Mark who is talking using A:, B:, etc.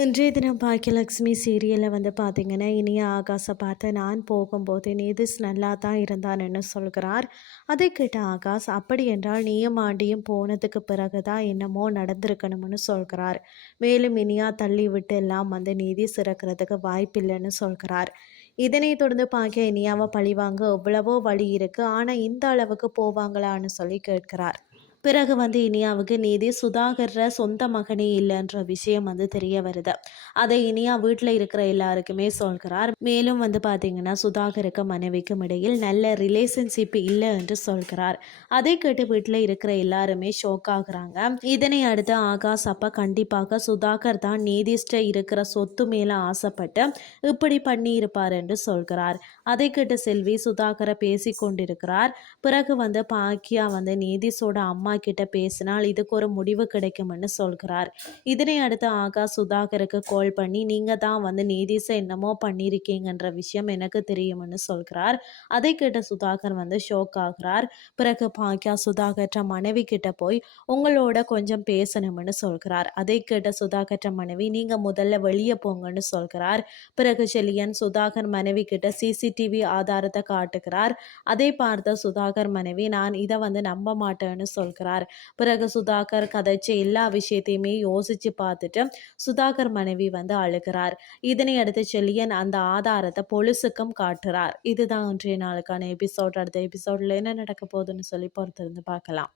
A: இன்றைய தினம் பாக்கியலக்ஷ்மி சீரியலில் வந்து பார்த்தீங்கன்னா இனிய ஆகாஷை பார்த்து நான் போகும்போது நீதிஸ் நல்லா தான் இருந்தான்னு சொல்கிறார். அதை கேட்ட ஆகாஷ் அப்படி என்றால் நீயும் ஆண்டியும் போனதுக்கு பிறகு தான் என்னமோ நடந்திருக்கணும்னு சொல்கிறார். மேலும் இனியா தள்ளி விட்டு எல்லாம் வந்து நீதி இறக்கிறதுக்கு வாய்ப்பில்லைன்னு சொல்கிறார். இதனை தொடர்ந்து பார்க்க இனியாவை பழிவாங்க எவ்வளவோ வழி இருக்குது ஆனால் இந்த அளவுக்கு போவாங்களான்னு சொல்லி கேட்கிறார். பிறகு வந்து இனியாவுக்கு நீதி சுதாகர்ற சொந்த மகனே இல்லைன்ற விஷயம் வந்து தெரிய வருது. அதை இனியா வீட்டில் இருக்கிற எல்லாருக்குமே சொல்கிறார். மேலும் வந்து பார்த்தீங்கன்னா சுதாகருக்கு மனைவிக்கும் இடையில் நல்ல ரிலேஷன்ஷிப் இல்லை என்று சொல்கிறார். அதை கேட்டு வீட்டில் இருக்கிற எல்லாருமே ஷோக் ஆகுறாங்க. இதனை அடுத்து ஆகாஷ் அப்பா கண்டிப்பாக சுதாகர் தான் நீதிஷ்ட இருக்கிற சொத்து மேலே ஆசைப்பட்டு இப்படி பண்ணி இருப்பார் என்று சொல்கிறார். அதை கேட்டு செல்வி சுதாகரை பேசி கொண்டிருக்கிறார் பிறகு வந்து பாக்கியா வந்து நீதிஷோட அம்மா அம்மா கிட்ட பேசினால் இதுக்கு ஒரு முடிவு கிடைக்கும்னு சொல்கிறார். இதனை அடுத்து ஆகா சுதாகருக்கு கால் பண்ணி நீங்கள் தான் வந்து நீதிசை என்னமோ பண்ணியிருக்கீங்கன்ற விஷயம் எனக்கு தெரியும்னு சொல்கிறார். அதை கேட்ட சுதாகர் வந்து ஷோக் ஆகிறார். பிறகு பாக்கியா சுதாகர்ற மனைவி கிட்ட போய் உங்களோட கொஞ்சம் பேசணும்னு சொல்கிறார். அதை கேட்ட சுதாகர்ற மனைவி நீங்கள் முதல்ல வெளியே போங்கன்னு சொல்கிறார். பிறகு செல்லியன் சுதாகர் மனைவி கிட்ட சிசிடிவி ஆதாரத்தை காட்டுகிறார். அதை பார்த்த சுதாகர் மனைவி நான் இதை வந்து நம்ப மாட்டேன்னு சொல்கிறார் இருக்கிறார் பிறகு சுதாகர் கதைச்ச எல்லா விஷயத்தையுமே யோசிச்சு பார்த்துட்டு சுதாகர் மனைவி வந்து அழுகிறார். இதனை அடுத்து செல்லியன் அந்த ஆதாரத்தை பொலிசுக்கும் காட்டுறார். இதுதான் இன்றைய நாளுக்கான எபிசோட் அடுத்த எபிசோட்ல என்ன நடக்க போகுதுன்னு சொல்லி பொறுத்திருந்து பார்க்கலாம்.